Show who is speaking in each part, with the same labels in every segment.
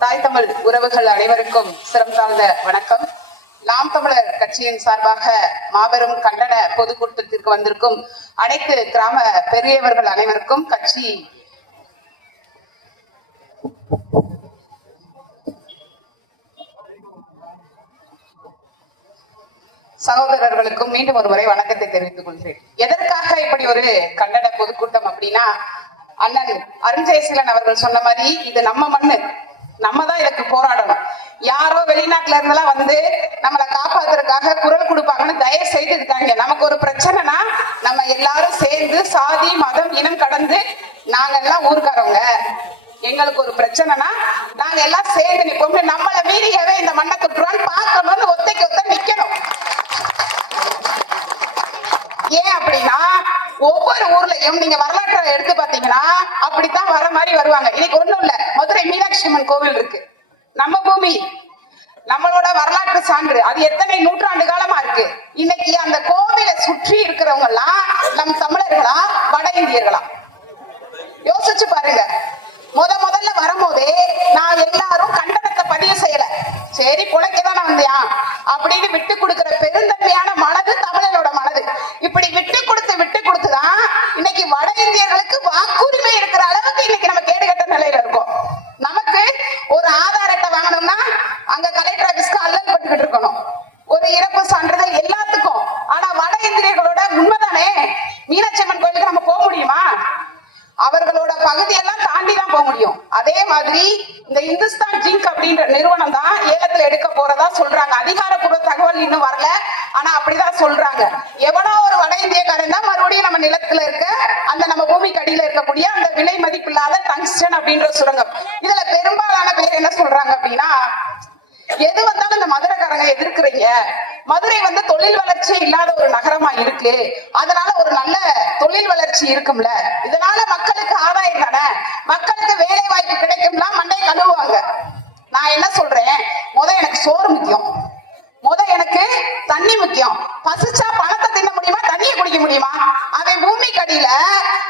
Speaker 1: தாய் தமிழ் உறவுகள் அனைவருக்கும் சிரம் தாழ்ந்த வணக்கம். நாம் தமிழர் கட்சியின் சார்பாக மாபெரும் கண்டன பொதுக்கூட்டத்திற்கு வந்திருக்கும் அனைத்து கிராம பெரியவர்கள் அனைவருக்கும் கட்சி சகோதரர்களுக்கும் மீண்டும் ஒரு முறை வணக்கத்தை தெரிவித்துக் கொள்கிறேன். எதற்காக இப்படி ஒரு கண்டன பொதுக்கூட்டம் அப்படின்னா அண்ணன் அருண்ஜெயசீலன் அவர்கள் சொன்ன மாதிரி இது நம்ம மண்ணு. நம்ம தான் இதுக்கு போராடணும். யாரோ வெளிநாட்டுல இருந்தெல்லாம் வந்து நம்மளை காப்பாத்துறதுக்காக குரல் கொடுப்பாங்கன்னு தயவு செய்து இருக்காங்க நமக்கு ஒரு பிரச்சனைனா நம்ம எல்லாரும் சேர்ந்து சாதி மதம் இனம் கடந்து நாங்க எல்லாம் ஊருக்காரவங்க. எங்களுக்கு ஒரு பிரச்சனைனா நாங்க எல்லாம் சேர்ந்து நிற்போம் நம்மளை மீறியவே இந்த மண்ணை தொற்றுவான்னு பார்க்கணும்னு ஒத்தைக்கு ஒத்த நிக்கணும் ஏன் அப்படின்னா ஒவ்வொரு ஊர்லயும் நீங்க வரலாற்றை எடுத்து பாத்தீங்கன்னா அப்படித்தான் வர மாதிரி வருவாங்க. இன்னைக்கு ஒண்ணும் இல்ல. மதுரை மீனாட்சி அம்மன் கோவில் இருக்கு. நம்ம பூமி. நம்மளோட வரலாற்று சான்று. அது எத்தனை நூற்றாண்டு காலமா இருக்கு? இன்னைக்கு அந்த கோவிலை சுற்றி இருக்கிறவங்க எல்லாம் நம் தமிழர்களா வட இந்தியர்களா? யோசிச்சு பாருங்க. முத முதல்ல வரும்போதே நான் எல்லாரும் கண்டனத்தை பதிவு செய்யல. சரி புழைக்கதானே வந்தியா? அப்படின்னு விட்டு கொடு பெருந்தன்மையான மனது தமிழனோட மனது இப்படி விட்டு கொடுத்து விட்டு கொடுத்துதான் இன்னைக்கு வட இந்தியர்களுக்கு வாக்குரிமை இருக்கிற அளவுக்கு இன்னைக்கு நம்ம கேடுகட்ட நிலையில இருக்கோம் நமக்கு ஒரு ஆதார் அட்டை வாங்கணும்னா அங்க கலெக்டர் ஆபீஸ்க்கு அல்லல் பட்டுக்கிட்டு இருக்கணும் ஒரு இறப்பு சான்றிதழ் எல்லாத்துக்கும் ஆனா வட இந்தியர்களோட உண்மைதானே மீனாட்சி அம்மன் கோயிலுக்கு நம்ம போக முடியுமா அவர்களோட பகுதியெல்லாம் தாண்டி தான் போக முடியும். அதே மாதிரி இந்த இந்துஸ்தான் ஜிங்க் அப்படின்ற நிறுவனம் தான் ஏலத்துல எடுக்க போறதா சொல்றாங்க. அதிகாரப்பூர்வ தகவல் இன்னும் வரல. ஆனா அப்படிதான் சொல்றாங்க. எவனோ ஒரு வட இந்தியக்காரன் தான் மறுபடியும் நம்ம நிலத்துல இருக்க அந்த நம்ம பூமிக்கு அடியில இருக்கக்கூடிய அந்த விலை மதிப்பில்லாத டங்ஸ்டன் அப்படின்ற சுரங்கம். இதுல பெரும்பாலான பேர் என்ன சொல்றாங்க அப்படின்னா எது வந்தாலும் இந்த மதுரைக்காரங்க எதிர்க்கிறீங்க? மதுரை வந்து தொழில் வளர்ச்சி இல்லாத ஒரு நகரமா இருக்கு. அதனால ஒரு நல்ல தொழில் வளர்ச்சி இருக்கும்ல. இதனால மக்களுக்கு ஆதாயம் தானே? மக்களுக்கு வேலை வாய்ப்பு கிடைக்கும்னா மண்டையை கழுவுவாங்க. நான் என்ன சொல்றேன்? முத எனக்கு சோறு முக்கியம். முத எனக்கு தண்ணி முக்கியம். பசிச்சா பணத்தை தின்ன முடியுமா? தண்ணியை குடிக்க முடியுமா? அவன் பூமிக்கு அடியில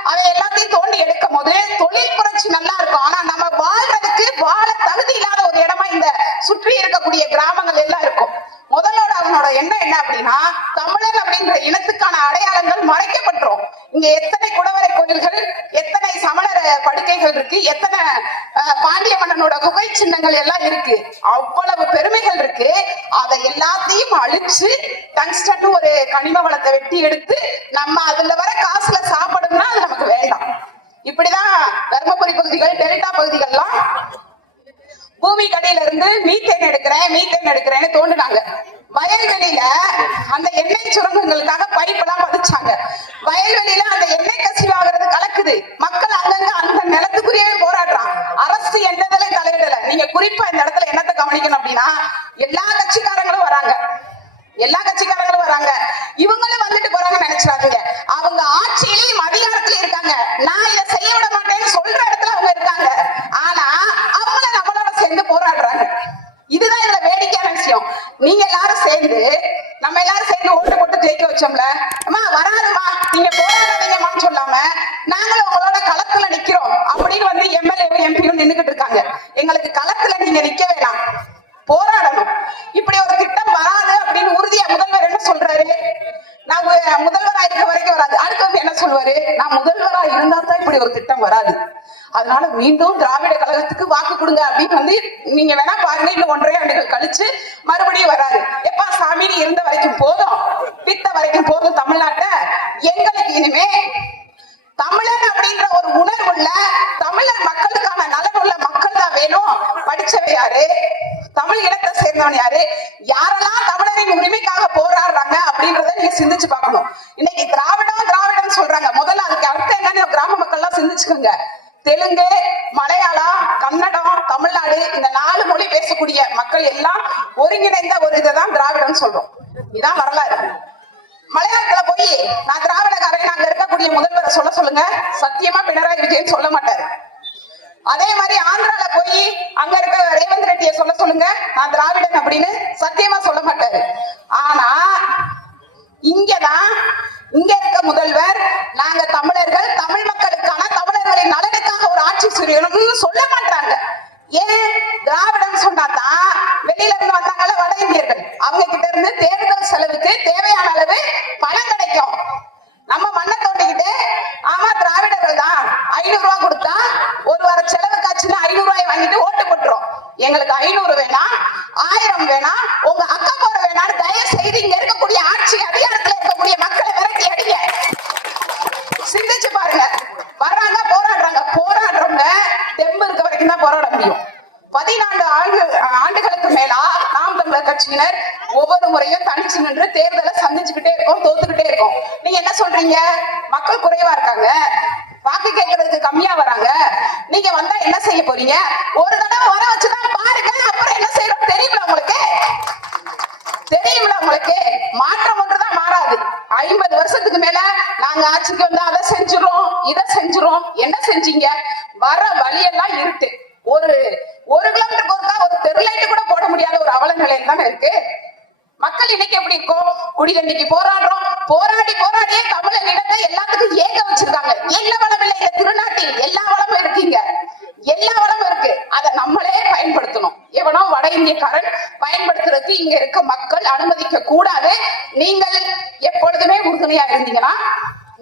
Speaker 1: அவன் எல்லாத்தையும் தோண்டி எடுக்கும் போது தொழில் புரட்சி நல்லா இருக்கும். ஆனா நம்ம வாழ்றதுக்கு வாழ தகுதி இல்லாத ஒரு இடமா இந்த சுற்றி இருக்கக்கூடிய கிராமங்கள் எல்லாம் இருக்கும். முதலோட அவனோட எண்ணம் என்ன அப்படின்னா தமிழன் அப்படின்ற இனத்துக்கான அடையாளங்கள் மறைக்கப்பட்டுரும். இங்க எத்தனை குடவரை கோயில்கள் எத்தனை சமணர படுக்கைகள் இருக்கு எத்தனை பாண்டிய மன்னனோட குகை சின்னங்கள் எல்லாம் இருக்கு. அவ்வளவு பெருமைகள் இருக்கு. அதை எல்லாத்தையும் அழிச்சு டங்ஸ்டன் ஒரு கனிம வளத்தை வெட்டி எடுத்து நம்ம அதுல வர காசுல சாப்பிடணும்னா அது நமக்கு வேண்டாம். இப்படிதான் தர்மபுரி பகுதிகள் டெல்டா பகுதிகள்லாம் பூமி கடையில இருந்து மீத்தேன் எடுக்கிறேன் மீத்தேன் எடுக்கிறேன்னு தோண்டினாங்க. வயல்வெளியில அந்த எண்ணெய் சுரங்கங்களுக்காக பைப் எல்லாம் பதிச்சாங்க. வயல்வெளியில அந்த எண்ணெய் கசிவாகிறது கலக்குது. மக்கள் அங்கங்க அந்த நிலத்துக்குரியவே போராடுறான். அரசு எந்த இதிலையும் தலையிடல. நீங்க குறிப்பா இந்த இடத்துல என்னத்தை கவனிக்கணும் அப்படின்னா எல்லா கட்சிக்காரங்களும் வராங்க. எல்லா கட்சிக்காரங்களும் வராங்க. இவங்களும் வந்துட்டு போறாங்கன்னு நினைச்சிடாதீங்க. அவங்க ஆட்சியிலையும் அதிகாரத்திலயும் இருக்காங்க. நான் இதை செய்ய விட மாட்டேன்னு சொல்ற இடத்துல அவங்க இருக்காங்க ஆனா அவங்கள நம்மளோட சேர்ந்து போராடுறாங்க இதுதான் இதுல வேடிக்கையான விஷயம் நீங்க எல்லாரும் சேர்ந்து நம்ம எல்லாரும் சேர்ந்து ஓட்டு போட்டு ஜெயிக்க வச்சோம்ல அம்மா வராதுமா நீங்க போராடாதீங்கம்மான்னு சொல்லாம நாங்களும் உங்களோட களத்துல நிக்கிறோம் அப்படின்னு வந்து எம்எல்ஏ எம்பியும் நின்னுகிட்டு இருக்காங்க எங்களுக்கு களத்துல நீங்க நிக்க வேணாம் போராடணும் இப்படி ஒரு திட்டம் வராது அப்படின்னு உறுதியா முதல்வர் என்ன சொல்றாரு நான் உ- முதல்வரா இருக்க வரைக்கும் வராது. அடுத்து வந்து என்ன சொல்லுவாரு? நான் முதல்வரா இருந்தா தான் இப்படி ஒரு திட்டம் வராது. அதனால மீண்டும் திராவிட கழகத்துக்கு வாக்கு கொடுங்க அப்படின்னு வந்து நீங்க வேணா பாருங்க. இன்னும் ஒன்றரை ஆண்டுகள் கழிச்சு மறுபடியும் வராது எப்பா சாமி நீ இருந்த வரைக்கும் போதும். பித்த வரைக்கும் போதும் தமிழ்நாட்டை. எங்களுக்கு இனிமே தமிழன் அப்படின்ற ஒரு உணர்வுள்ள தமிழர் மக்களுக்கான நலனுள்ள மக்கள் தான் வேணும். படிச்சவை யாரு? தமிழ் இனத்தை சேர்ந்தவன் யாரு? யாரெல்லாம் தமிழரின் உரிமைக்கு அப்படின்றத நீங்க சிந்திச்சு பார்க்கணும். இன்னைக்கு திராவிடம் திராவிடம் சொல்றாங்க. முதல்ல அதுக்கு அர்த்தம் என்னன்னு கிராம மக்கள் எல்லாம் சிந்திச்சுக்கோங்க. தெலுங்கு மலையாளம் கன்னடம் தமிழ்நாடு இந்த நாலு மொழி பேசக்கூடிய மக்கள் எல்லாம் ஒருங்கிணைந்த ஒரு இதைதான் திராவிடம் சொல்றோம். இதான் வரலாறு. மலையாளத்துல போய் நான் திராவிடக்காரன் அங்க இருக்கக்கூடிய முதல்வரை சொல்ல சொல்லுங்க. சத்தியமா பினராயி விஜயன் சொல்ல மாட்டாரு. அதே மாதிரி ஆந்திரால போய் அங்க இருக்க ரேவந்த் ரெட்டியை சொல்ல சொல்லுங்க. நான் திராவிடன் அப்படின்னு சத்தியமா சொல்ல மாட்டாரு. ஆனா இங்கதான் இங்க இருக்க முதல்வர் நாங்க தமிழர்கள் தமிழ் மக்களுக்கான தமிழர்களின் நலனுக்காக ஒரு ஆட்சி சுரியணும்னு சொல்ல மாட்டாங்க. ஏன்? திராவிடம் சொன்னாதான் வெளியில இருந்து வந்தாங்கல்ல வட இந்தியர்கள். அவங்க கிட்ட இருந்து தேர்தல் செலவுக்கு தேவையான அளவு பணம் கிடைக்கும். நம்ம மண்ணை தோண்டிக்கிட்டு ஆமா திராவிடர்கள் தான். ஐநூறு ரூபாய் கொடுத்தா ஒரு வார செலவுக்காச்சுன்னு ஐநூறு ரூபாய் வாங்கிட்டு ஓட்டு போட்டுரும். எங்களுக்கு ஐநூறு வேணாம் ஆயிரம் வேணாம் உங்க அக்கா போற வேணாம் தயவு செய்து இங்க இருக்கக்கூடிய ஆட்சி அதிகாரத்துல இருக்கக்கூடிய மக்களை விரட்டி அடிங்க சிந்திச்சு பாருங்க வர்றாங்க போராடுறாங்க போராடுறவங்க தெம்பு இருக்க வரைக்கும் தான் போராட முடியும் பதினான்கு ஆண்டு ஆண்டுகளுக்கு மேலா நாம் தமிழர் கட்சியினர் ஒவ்வொரு முறையும் தனிச்சு நின்று தேர்தலை சந்திச்சுக்கிட்டே இருக்கோம் தோத்துக்கிட்டே இருக்கோம். நீங்க என்ன சொல்றீங்க? மக்கள் குறைவா இருக்காங்க. வாக்கு கேட்கறதுக்கு கம்மியா வராங்க. நீங்க வந்தா என்ன செய்ய போறீங்க? ஒரு தடவை வர வச்சுதான் பாருங்க. அப்புறம் என்ன செய்யறோம்? தெரியுமில உங்களுக்கு? தெரியுமில உங்களுக்கு? மாற்றம் ஒன்றுதான் மாறாது. ஐம்பது வருஷத்துக்கு மேல நாங்க ஆட்சிக்கு வந்தா அதை செஞ்சிரோம் இதை செஞ்சிரோம் என்ன செஞ்சீங்க? வர வழியெல்லாம் இருட்டு ஒரு ஒரு கிலோமீட்டருக்கு ஒருக்கா ஒரு தெருலைட்டு கூட போட முடியாத ஒரு அவல நிலையம் தானே இருக்கு. மக்கள் இன்னைக்கு எப்படி இருக்கும் குடிதண்ணிக்கு போராடுறோம். போராடி போராடியே தமிழர் இடத்தை எல்லாத்துக்கும் ஏக வச்சிருக்காங்க. என்ன வளம் இல்லை. இந்த திருநாட்டில் எல்லா வளமும் இருக்கீங்க. எல்லா வளமும் இருக்கு. அதை நம்மளே பயன்படுத்தணும். எவனோ வட இந்தியக்காரன் பயன்படுத்துறதுக்கு இங்க இருக்க மக்கள் அனுமதிக்க கூடாது. நீங்கள் எப்பொழுதுமே உறுதுணையா இருந்தீங்கன்னா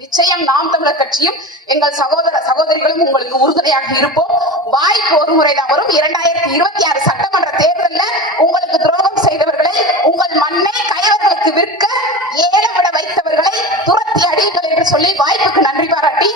Speaker 1: நிச்சயம் நாம் தமிழர் கட்சியும் எங்கள் சகோதர சகோதரிகளும் உங்களுக்கு உறுதுணையாக இருப்போம். வாய்ப்பு ஒரு முறைதான் வரும். இரண்டாயிரத்தி இருபத்தி ஆறு சட்டமன்ற தேர்தலில் உங்களுக்கு துரோகம் செய்தவர்களை உங்கள் மண்ணை கயவர்களுக்கு விற்க ஏலம் விட வைத்தவர்களை துரத்தி அடியுங்கள் என்று சொல்லி வாய்ப்புக்கு நன்றி பாராட்டி